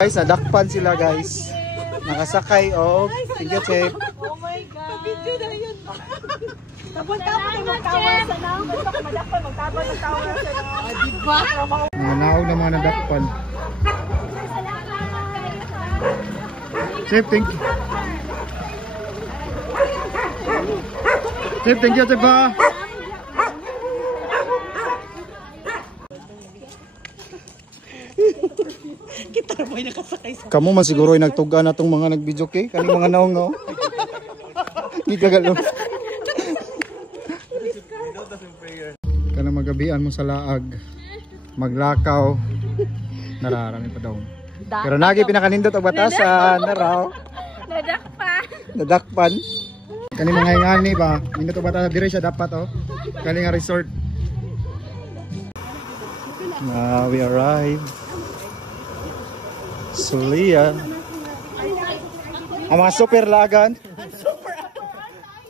Guys, nadakpan sila guys. Nakasakay og tingkit safe. Oh my God. Video na yun. Tapon-tapon yung magtawa sa nang. Basta madakpan, magtawa sa nang. Diba? Mga naog na mga nadakpan. Safe, thank you. Safe, thank you, safe ba? Kita na may nakasakay sa... Kamu man siguro ay nagtuga na itong mga nag-video kay. Kaning mga naong no. Gigagalo. Kana magabian mo sa laag. Maglakaw. Nararami pa daw. Pero nagi pinakanindot ang batasan. Naraw. Nadakpan. Nadakpan. Kani mga ingani ba? Nindot ang batasan. Dire siya dapat oh. Kani nga resort. Now we arrive. Sulia. Ang mga super lagan.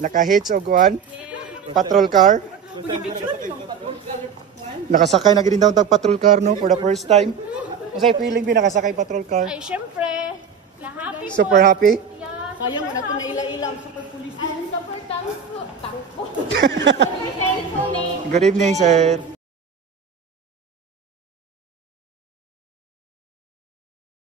Naka-hitch o guwan. Patrol car. Nakasakay na ginin daw tag patrol car no for the first time. Masay feeling nakasakay patrol car. Ay, syempre. Na-happy po. Super happy. Yeah. Sayang wala ko na ila-ilang super police. Super thankful. Good evening, sir.